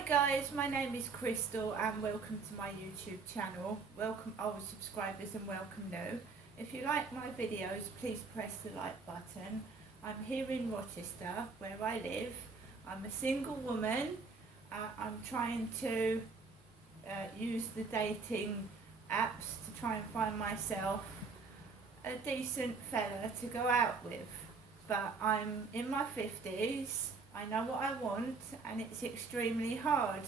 Hi guys, my name is Crystal and welcome to my YouTube channel. Welcome old subscribers and welcome new. If you like my videos, please press the like button. I'm here in Rochester where I live. I'm a single woman. I'm trying to use the dating apps to try and find myself a decent fella to go out with. But I'm in my 50s. I know what I want, and it's extremely hard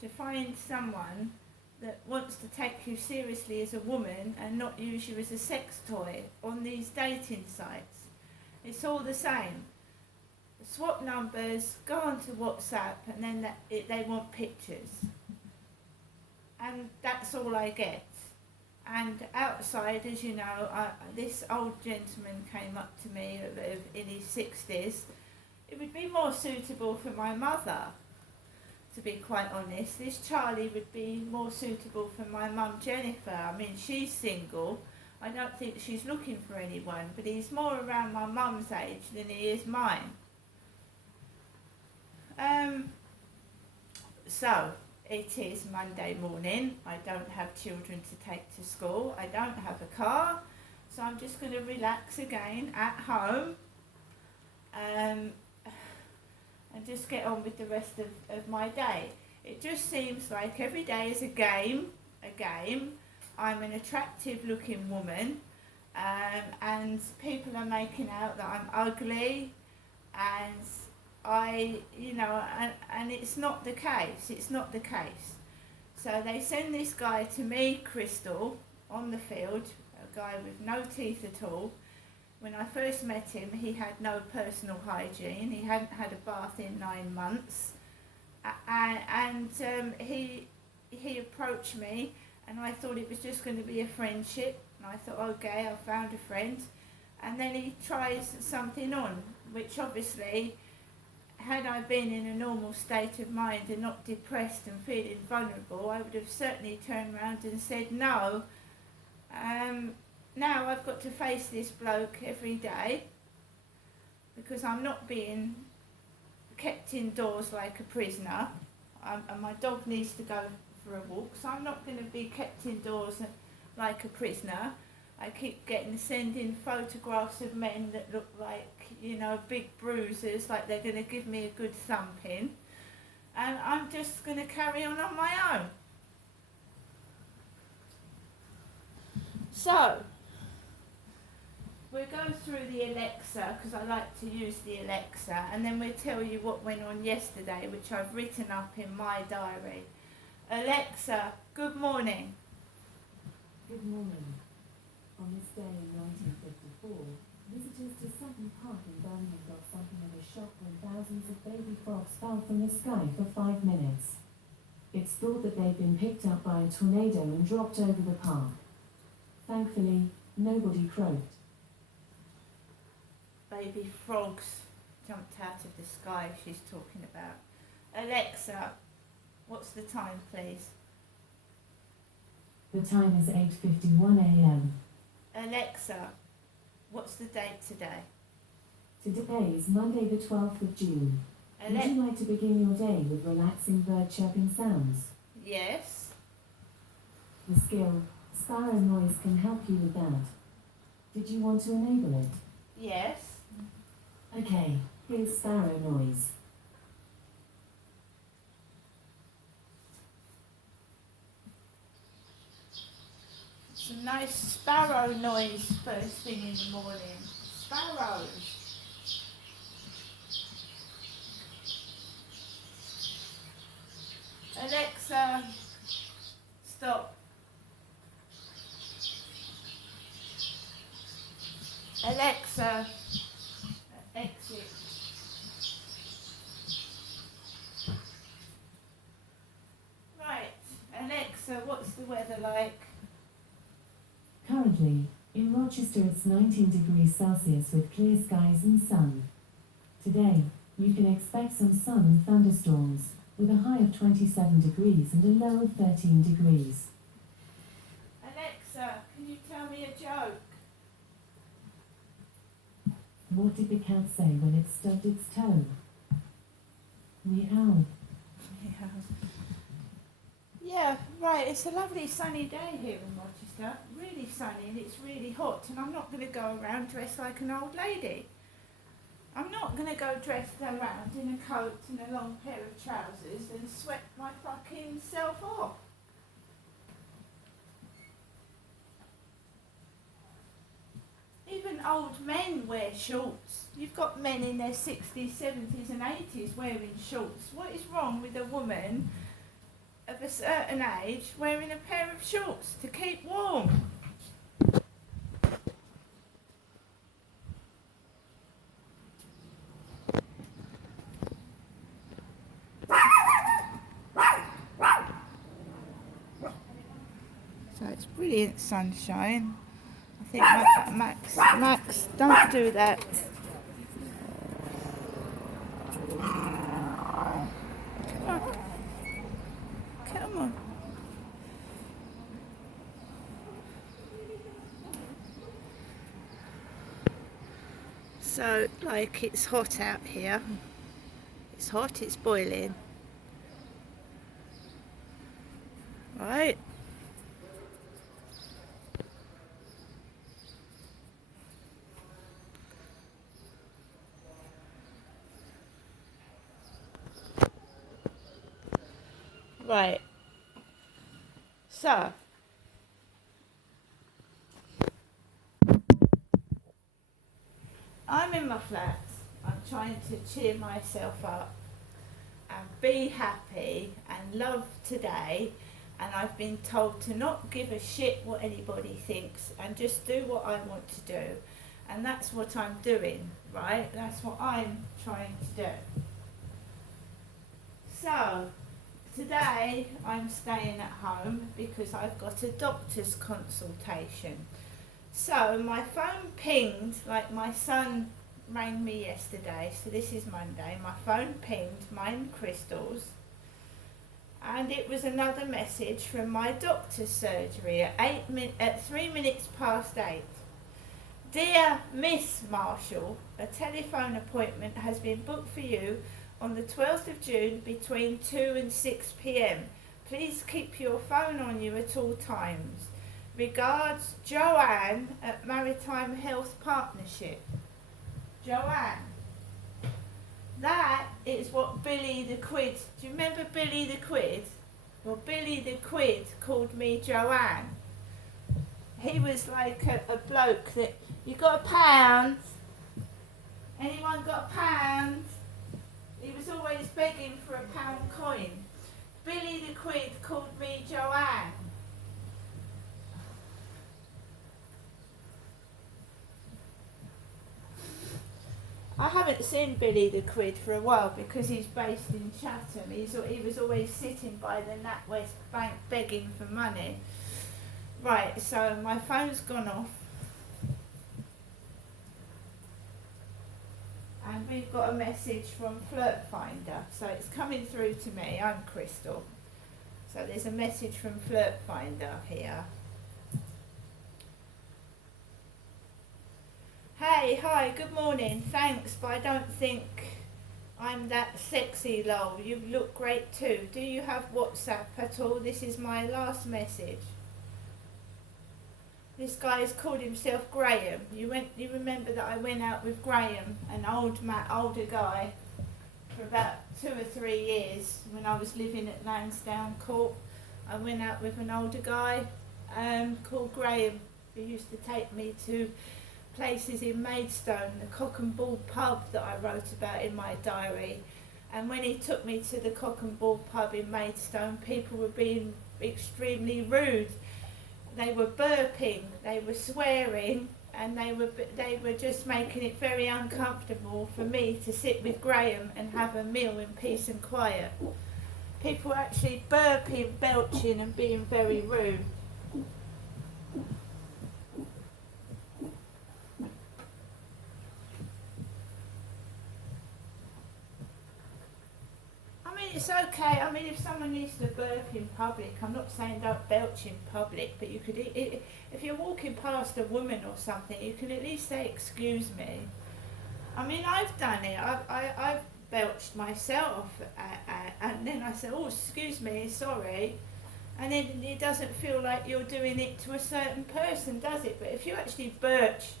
to find someone that wants to take you seriously as a woman and not use you as a sex toy on these dating sites. It's all the same. Swap numbers, go onto WhatsApp, and then they want pictures. And that's all I get. And outside, as you know, this old gentleman came up to me in his 60s. It would be more suitable for my mother, to be quite honest. This Charlie would be more suitable for my mum Jennifer. I mean, she's single. I don't think she's looking for anyone, but he's more around my mum's age than he is mine. So, it is Monday morning. I don't have children to take to school. I don't have a car. So I'm just going to relax again at home. And just get on with the rest of my day. It just seems like every day is a game. I'm an attractive looking woman, and people are making out that I'm ugly, and and it's not the case. So they send this guy to me, Crystal, on the field, a guy with no teeth at all. When I first met him, he had no personal hygiene. He hadn't had a bath in 9 months. And he approached me, and I thought it was just going to be a friendship. And I thought, okay, I found a friend. And then he tries something on, which obviously, had I been in a normal state of mind and not depressed and feeling vulnerable, I would have certainly turned around and said no. Now I've got to face this bloke every day because I'm not being kept indoors like a prisoner, and my dog needs to go for a walk, so I'm not going to be kept indoors like a prisoner. I keep sending photographs of men that look like, big bruises, like they're going to give me a good thumping, and I'm just going to carry on my own. So, we'll go through the Alexa, because I like to use the Alexa, and then we'll tell you what went on yesterday, which I've written up in my diary. Alexa, good morning. Good morning. On this day in 1954, visitors to Sutton Park in Birmingham got something of a shock when thousands of baby frogs fell from the sky for 5 minutes. It's thought that they'd been picked up by a tornado and dropped over the park. Thankfully, nobody croaked. Baby frogs jumped out of the sky, she's talking about. Alexa, what's the time, please? The time is 8:51 a.m. Alexa, what's the date today? Today is Monday the 12th of June. Would you like to begin your day with relaxing bird chirping sounds? Yes. The skill, Sparrow Noise, can help you with that. Did you want to enable it? Yes. Okay, here's Sparrow Noise. Some nice sparrow noise first thing in the morning. Sparrows. Alexa, stop. Alexa, exit. Right, Alexa, what's the weather like? Currently, in Rochester it's 19 degrees Celsius with clear skies and sun. Today, you can expect some sun and thunderstorms, with a high of 27 degrees and a low of 13 degrees. Alexa, can you tell me a joke? What did the cat say when it stubbed its toe? Meow. Meow. Yeah, right, it's a lovely sunny day here in Rochester, really sunny, and it's really hot, and I'm not going to go around dressed like an old lady. I'm not going to go dressed around in a coat and a long pair of trousers and sweat my fucking self off. Even old men wear shorts. You've got men in their 60s, 70s and 80s wearing shorts. What is wrong with a woman of a certain age wearing a pair of shorts to keep warm? So it's brilliant sunshine. I think Max, don't do that. Come on. So, like, it's hot out here. It's hot, it's boiling. Right? Right. So, I'm in my flat. I'm trying to cheer myself up and be happy and love today. And I've been told to not give a shit what anybody thinks and just do what I want to do. And that's what I'm doing, right? That's what I'm trying to do. So, today I'm staying at home because I've got a doctor's consultation. So my phone pinged, like my son rang me yesterday, so this is Monday, my phone pinged, mine Crystal's, and it was another message from my doctor's surgery at 3 minutes past 8. Dear Miss Marshall, a telephone appointment has been booked for you on the 12th of June between 2 and 6 p.m. Please keep your phone on you at all times. Regards, Joanne at Maritime Health Partnership. Joanne. That is what Billy the Quid, do you remember Billy the Quid? Well, Billy the Quid called me Joanne. He was like a bloke that, you got a pound? Anyone got a pound? He was always begging for a pound coin. Billy the Quid called me Joanne. I haven't seen Billy the Quid for a while because he's based in Chatham. He was always sitting by the NatWest Bank begging for money. Right, so my phone's gone off. And we've got a message from Flirt Finder. So it's coming through to me. I'm Crystal. So there's a message from Flirt Finder here. Hey, hi, good morning. Thanks, but I don't think I'm that sexy, lol. You look great too. Do you have WhatsApp at all? This is my last message. This guy has called himself Graham. You remember that I went out with Graham, an older guy, for about 2 or 3 years when I was living at Lansdowne Court. I went out with an older guy called Graham, who used to take me to places in Maidstone, the Cock and Bull pub that I wrote about in my diary. And when he took me to the Cock and Bull pub in Maidstone, people were being extremely rude. They were burping, they were swearing, and they were just making it very uncomfortable for me to sit with Graham and have a meal in peace and quiet. People were actually burping, belching and being very rude. It's okay. I mean, if someone needs to burp in public, I'm not saying don't belch in public, but you could, if you're walking past a woman or something, you can at least say, excuse me. I mean, I've done it. I've belched myself and then I say, oh, excuse me, sorry. And then it doesn't feel like you're doing it to a certain person, does it? But if you actually belch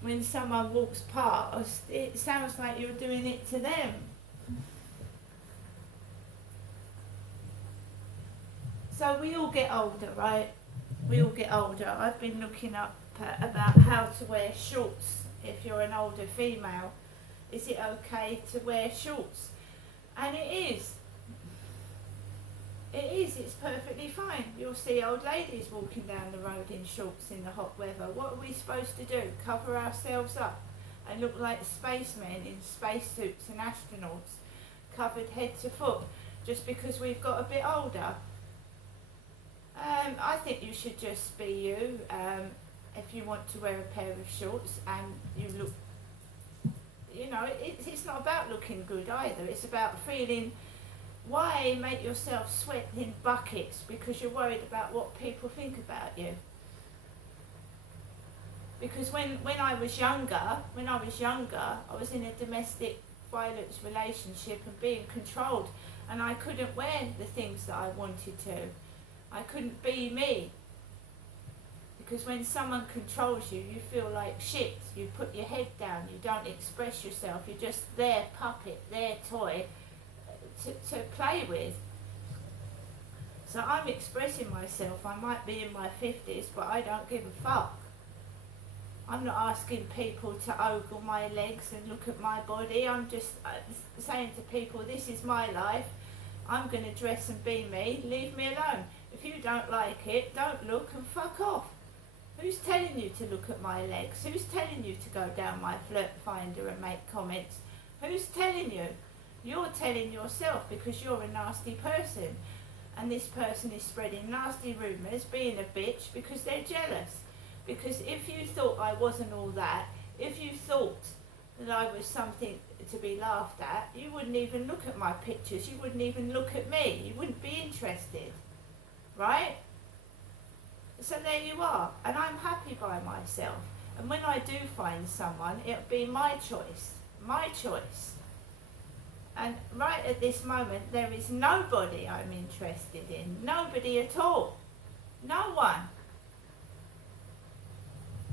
when someone walks past, it sounds like you're doing it to them. So we all get older, right? We all get older. I've been looking up about how to wear shorts if you're an older female. Is it okay to wear shorts? And it is. It is, it's perfectly fine. You'll see old ladies walking down the road in shorts in the hot weather. What are we supposed to do? Cover ourselves up and look like spacemen in spacesuits and astronauts, covered head to foot, just because we've got a bit older? I think you should just be you. If you want to wear a pair of shorts and you look, you know, it's not about looking good either. It's about feeling. Why make yourself sweat in buckets because you're worried about what people think about you? Because when I was younger, I was in a domestic violence relationship and being controlled, and I couldn't wear the things that I wanted to. I couldn't be me. Because when someone controls you, you feel like shit. You put your head down, you don't express yourself, you're just their puppet, their toy to play with. So I'm expressing myself. I might be in my 50s, but I don't give a fuck. I'm not asking people to ogle my legs and look at my body. I'm just saying to people, this is my life. I'm going to dress and be me. Leave me alone. If you don't like it, don't look and fuck off. Who's telling you to look at my legs? Who's telling you to go down my flirt finder and make comments? Who's telling you? You're telling yourself, because you're a nasty person. And this person is spreading nasty rumours, being a bitch, because they're jealous. Because if you thought I wasn't all that, if you thought that I was something to be laughed at, you wouldn't even look at my pictures, you wouldn't even look at me, you wouldn't be interested. Right? So there you are, and I'm happy by myself. And when I do find someone, it'll be my choice. My choice. And right at this moment, there is nobody I'm interested in. Nobody at all. No one.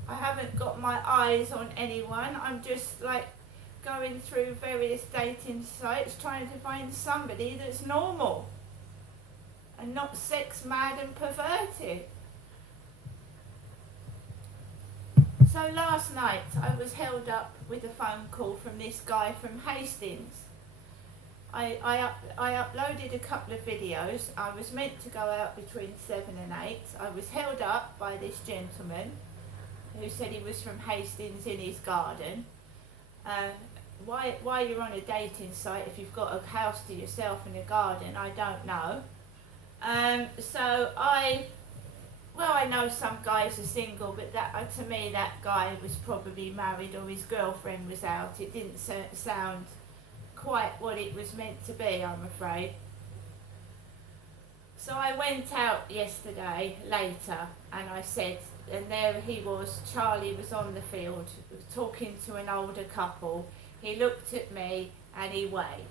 I haven't got my eyes on anyone. I'm just like going through various dating sites trying to find somebody that's normal and not sex mad and perverted. So last night I was held up with a phone call from this guy from Hastings. I uploaded a couple of videos. I was meant to go out between 7 and 8. I was held up by this gentleman who said he was from Hastings in his garden. Why you're on a dating site if you've got a house to yourself and a garden, I don't know. So I know some guys are single, but that to me that guy was probably married or his girlfriend was out. It didn't sound quite what it was meant to be, I'm afraid. So I went out yesterday later and I said, and there he was, Charlie was on the field talking to an older couple. He looked at me and he waved.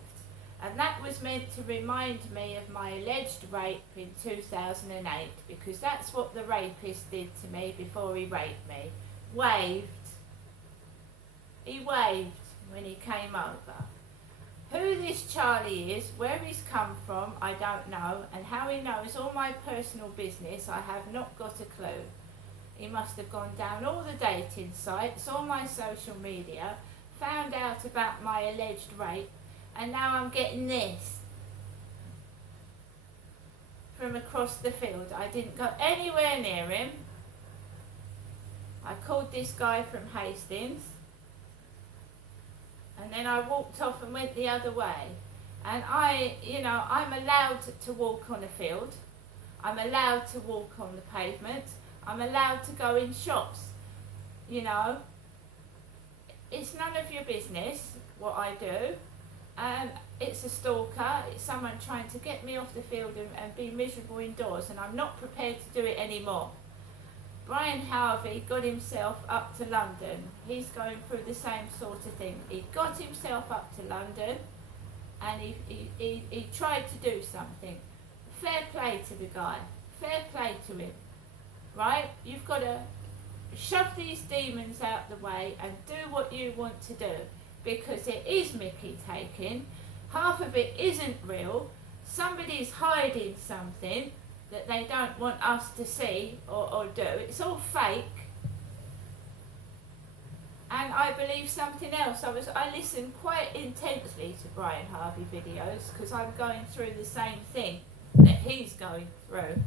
And that was meant to remind me of my alleged rape in 2008, because that's what the rapist did to me before he raped me. Waved. He waved when he came over. Who this Charlie is, where he's come from, I don't know, and how he knows all my personal business, I have not got a clue. He must have gone down all the dating sites, all my social media, found out about my alleged rape, and now I'm getting this from across the field. I didn't go anywhere near him. I called this guy from Hastings, and then I walked off and went the other way. And I'm allowed to walk on a field. I'm allowed to walk on the pavement. I'm allowed to go in shops. You know, it's none of your business what I do. It's a stalker. It's someone trying to get me off the field and be miserable indoors, and I'm not prepared to do it anymore. Brian Harvey got himself up to London. He's going through the same sort of thing. He got himself up to London, and he tried to do something. Fair play to the guy. Fair play to him. Right? You've got to shove these demons out the way and do what you want to do, because it is Mickey taking. Half of it isn't real. Somebody's hiding something that they don't want us to see or do. It's all fake. And I believe something else. I listen quite intensely to Brian Harvey videos because I'm going through the same thing that he's going through.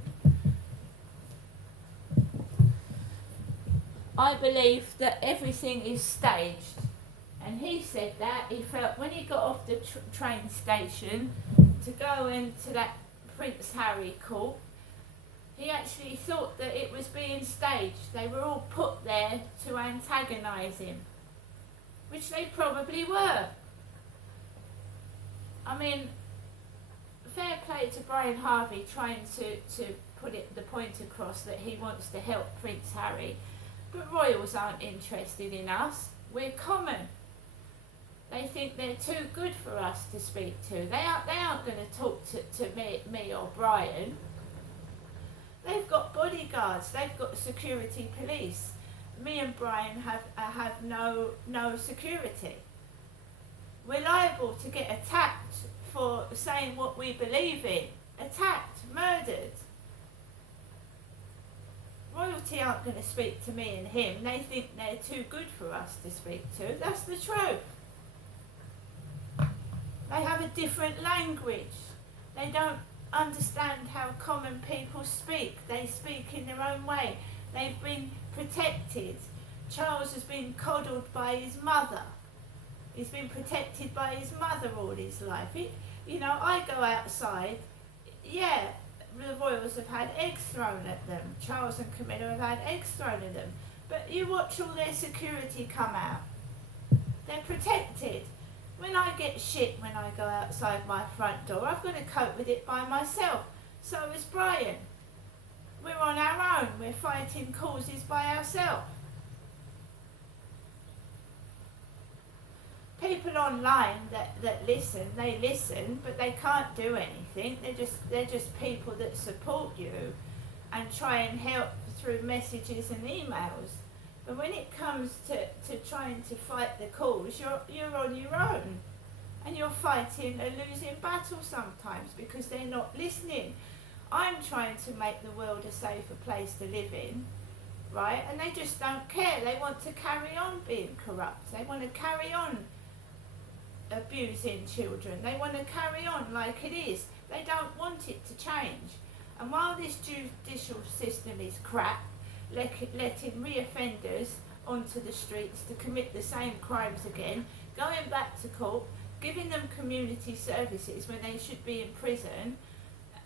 I believe that everything is staged. And he said that he felt when he got off the train station to go into that Prince Harry court, he actually thought that it was being staged. They were all put there to antagonise him, which they probably were. I mean, fair play to Brian Harvey trying to put the point across that he wants to help Prince Harry, but royals aren't interested in us. We're common. They think they're too good for us to speak to. They aren't going to talk to me or Brian. They've got bodyguards. They've got security police. Me and Brian have no security. We're liable to get attacked for saying what we believe in. Attacked, murdered. Royalty aren't going to speak to me and him. They think they're too good for us to speak to. That's the truth. They have a different language. They don't understand how common people speak. They speak in their own way. They've been protected. Charles has been coddled by his mother. He's been protected by his mother all his life. I go outside, yeah, the royals have had eggs thrown at them. Charles and Camilla have had eggs thrown at them. But you watch all their security come out. They're protected. When I get shit when I go outside my front door, I've got to cope with it by myself. So is Brian. We're on our own. We're fighting causes by ourselves. People online that listen, they listen, but they can't do anything. They're just people that support you and try and help through messages and emails. But when it comes to trying to fight the cause, you're on your own. And you're fighting a losing battle sometimes because they're not listening. I'm trying to make the world a safer place to live in, right? And they just don't care. They want to carry on being corrupt. They want to carry on abusing children. They want to carry on like it is. They don't want it to change. And while this judicial system is crap, letting reoffenders onto the streets to commit the same crimes again, going back to court, giving them community services when they should be in prison,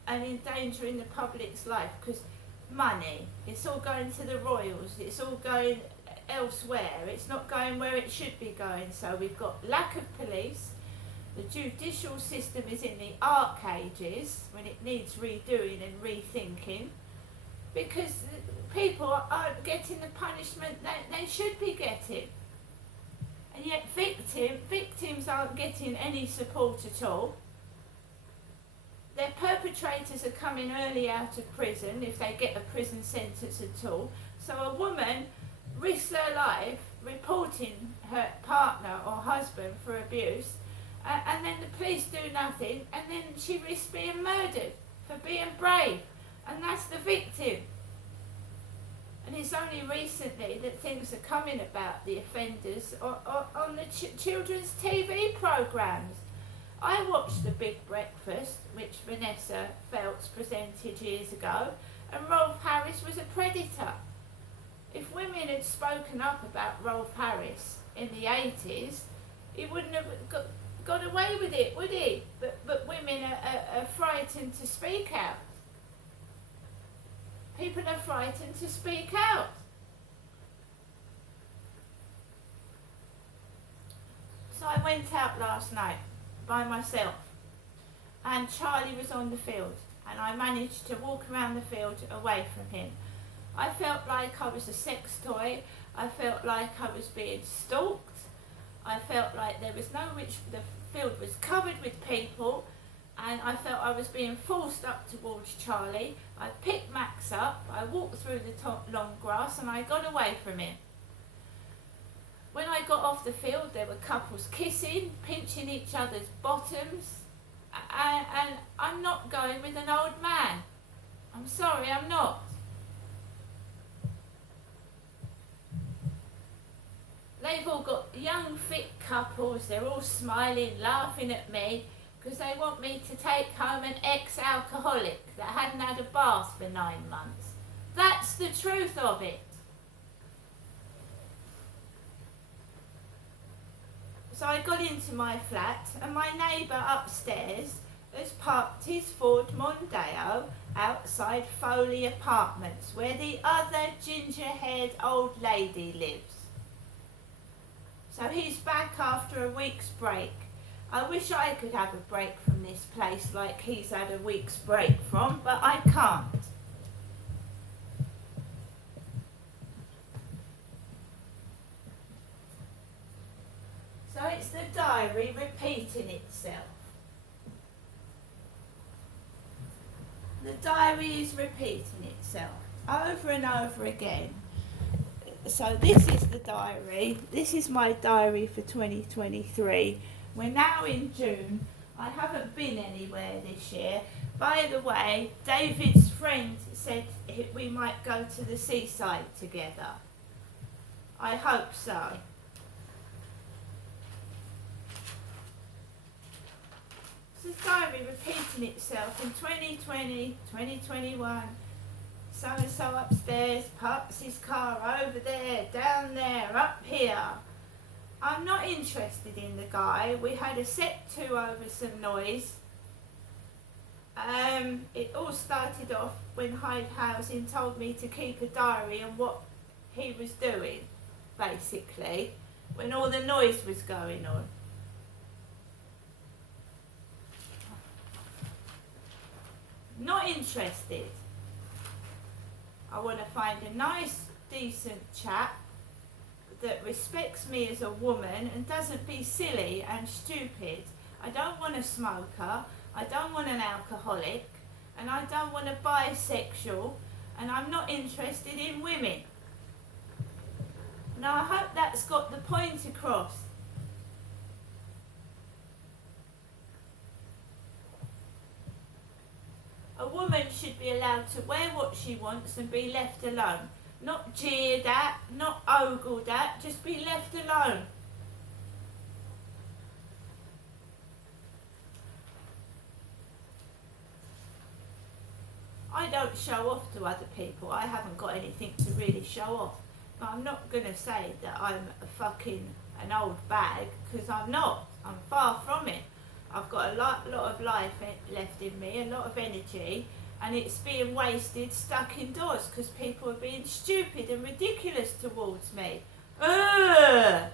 and endangering the public's life because money, it's all going to the royals, it's all going elsewhere, it's not going where it should be going. So we've got lack of police, the judicial system is in the arc ages when it needs redoing and rethinking, because people aren't getting the punishment they should be getting. And yet victims aren't getting any support at all. Their perpetrators are coming early out of prison if they get a prison sentence at all. So a woman risks her life reporting her partner or husband for abuse, and then the police do nothing, and then she risks being murdered for being brave, and that's the victim. And it's only recently that things are coming about the offenders on the children's TV programmes. I watched The Big Breakfast, which Vanessa Feltz presented years ago, and Rolf Harris was a predator. If women had spoken up about Rolf Harris in the 80s, he wouldn't have got away with it, would he? But women are frightened to speak out. People are frightened to speak out. So I went out last night by myself, and Charlie was on the field, and I managed to walk around the field away from him. I felt like I was a sex toy. I felt like I was being stalked. I felt like there was no field was covered with people, and I felt I was being forced up towards Charlie. I picked Max up, I walked through the long grass, and I got away from him. When I got off the field, there were couples kissing, pinching each other's bottoms, and I'm not going with an old man. I'm sorry, I'm not. They've all got young, fit couples, they're all smiling, laughing at me, because they want me to take home an ex-alcoholic that hadn't had a bath for 9 months. That's the truth of it. So I got into my flat, and my neighbour upstairs has parked his Ford Mondeo outside Foley Apartments, where the other ginger-haired old lady lives. So he's back after a week's break. I wish I could have a break from this place like he's had a week's break from, but I can't. So it's the diary repeating itself. The diary is repeating itself over and over again. So this is the diary. This is my diary for 2023. We're now in June. I haven't been anywhere this year. By the way, David's friend said we might go to the seaside together. I hope so. It's the diary repeating itself in 2020, 2021. So-and-so upstairs, parks his car over there, down there, up here. I'm not interested in the guy. We had a set to over some noise. It all started off when Hyde Housing told me to keep a diary on what he was doing, basically, when all the noise was going on. Not interested. I want to find a nice, decent chap that respects me as a woman and doesn't be silly and stupid. I don't want a smoker, I don't want an alcoholic, and I don't want a bisexual, and I'm not interested in women. Now I hope that's got the point across. A woman should be allowed to wear what she wants and be left alone. Not jeered at, not ogled at, just be left alone. I don't show off to other people. I haven't got anything to really show off. But I'm not going to say that I'm an old bag, because I'm not. I'm far from it. I've got a lot of life left in me, a lot of energy, and it's being wasted stuck indoors because people are being stupid and ridiculous towards me. Ugh!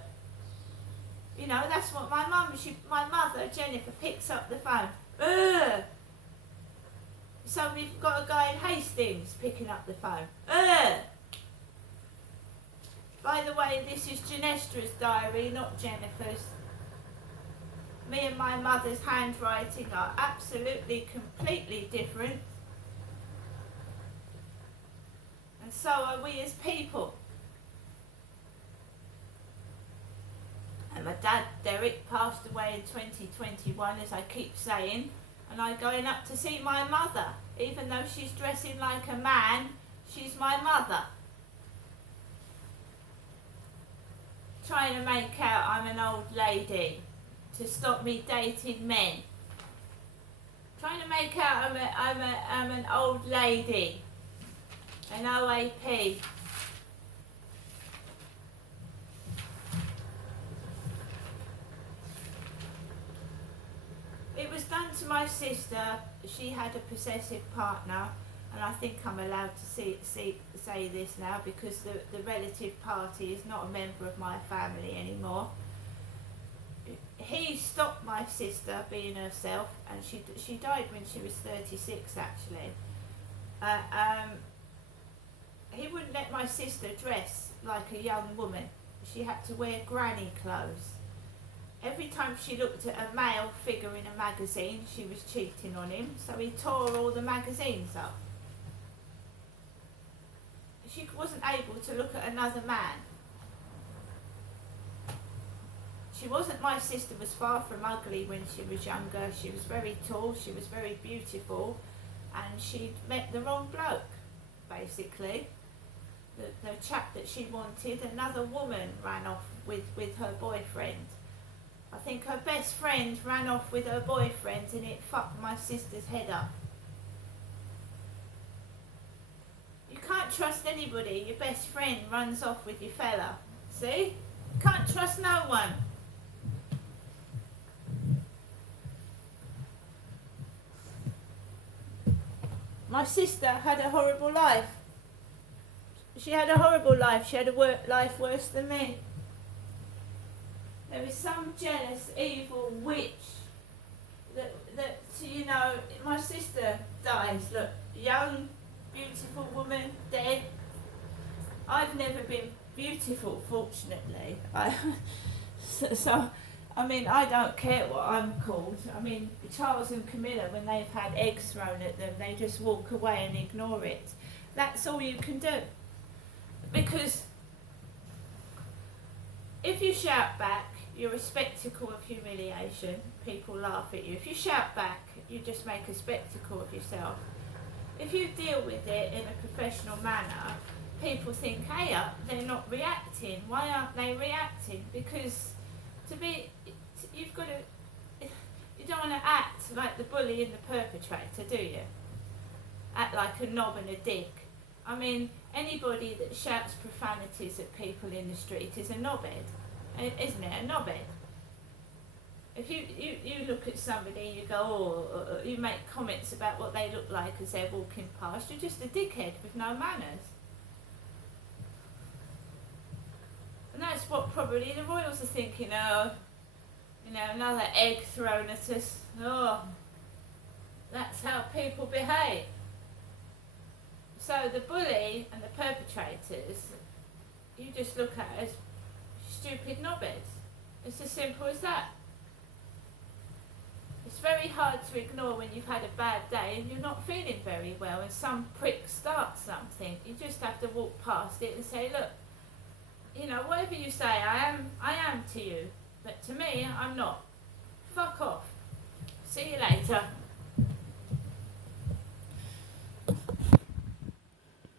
You know, that's what my mother, Jennifer, picks up the phone. Ugh! So we've got a guy in Hastings picking up the phone. Ugh! By the way, this is Janestra's diary, not Jennifer's. Me and my mother's handwriting are absolutely, completely different. And so are we as people. And my dad, Derek, passed away in 2021, as I keep saying. And I'm going up to see my mother. Even though she's dressing like a man, she's my mother. Trying to make out I'm an old lady to stop me dating men. Trying to make out I'm an old lady, an OAP. It was done to my sister. She had a possessive partner, and I think I'm allowed to say this now because the relative party is not a member of my family anymore. He stopped my sister being herself, and she died when she was 36 actually. He wouldn't let my sister dress like a young woman. She had to wear granny clothes. every time she looked at a male figure in a magazine, she was cheating on him, so he tore all the magazines up. She wasn't able to look at another man. She wasn't, my sister was far from ugly when she was younger. She was very tall, she was very beautiful, and she'd met the wrong bloke, basically. The chap that she wanted, another woman ran off with her boyfriend. I think her best friend ran off with her boyfriend, and it fucked my sister's head up. You can't trust anybody. Your best friend runs off with your fella. See? You can't trust no one. My sister had a horrible life. She had a horrible life. She had a life worse than me. There was some jealous, evil witch that you know, my sister dies. Look, young, beautiful woman, dead. I've never been beautiful, fortunately. So, I mean, I don't care what I'm called. I mean, Charles and Camilla, when they've had eggs thrown at them, they just walk away and ignore it. That's all you can do. Because if you shout back, you're a spectacle of humiliation. People laugh at you. If you shout back, you just make a spectacle of yourself. If you deal with it in a professional manner, people think, hey, they're not reacting. Why aren't they reacting? Because you've got to, you don't want to act like the bully and the perpetrator, do you? Act like a knob and a dick. I mean, anybody that shouts profanities at people in the street is a knobhead, isn't it? A knobhead. If you look at somebody, you go, or you make comments about what they look like as they're walking past, you're just a dickhead with no manners. And that's what probably the royals are thinking, oh, you know, another egg thrown at us. Oh, that's how people behave. So the bully and the perpetrators, you just look at as stupid knobheads. It's as simple as that. It's very hard to ignore when you've had a bad day and you're not feeling very well and some prick starts something. You just have to walk past it and say, look, you know, whatever you say, I am to you, but to me, I'm not. Fuck off. See you later.